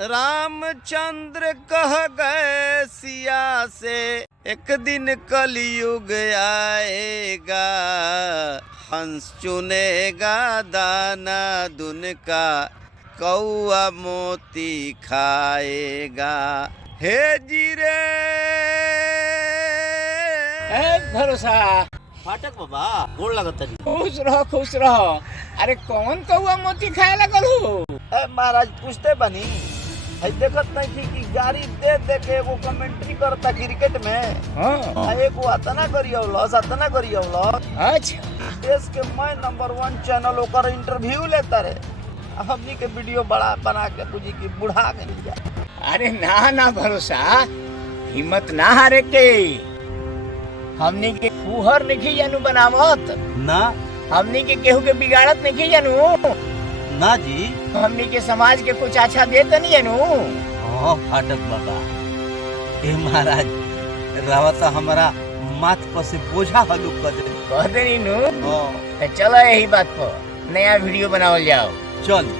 रामचंद्र कह गए सिया से एक दिन कलयुग आएगा, हंस चुनेगा दाना दुन का, कौआ मोती खाएगा। हे जीरे भरोसा फाटक बाबा गोड़ लगता जी। खुश रहो। अरे कौन कौआ मोती खाए लगल हो? महाराज पूछते बनी है, देखत नहीं थी कि गाड़ी दे दे के एगो कमेंट्री करता क्रिकेट में। हाँ। एगो अतना करियौलस अच्छा, देश के मैं नंबर 1 चैनल ओकर इंटरव्यू लेता रे, हमनी के वीडियो बड़ा बना के बुझी की बुढ़ा के लिया। अरे ना भरोसा, हिम्मत ना हारे के। हमनी के फुहर नहीं जानू बनावत ना, हमनी के केहू के बिगाड़त नहीं जानू ना जी। हमनी के समाज के कुछ अच्छा देते नहीं जानू। हाँ फाटक बाबा, ए महाराज रावता हमारा माथ पर से बोझा हल्लुक कर दे नु। चलो यही बात पर नया वीडियो बनावल जाओ। चलो।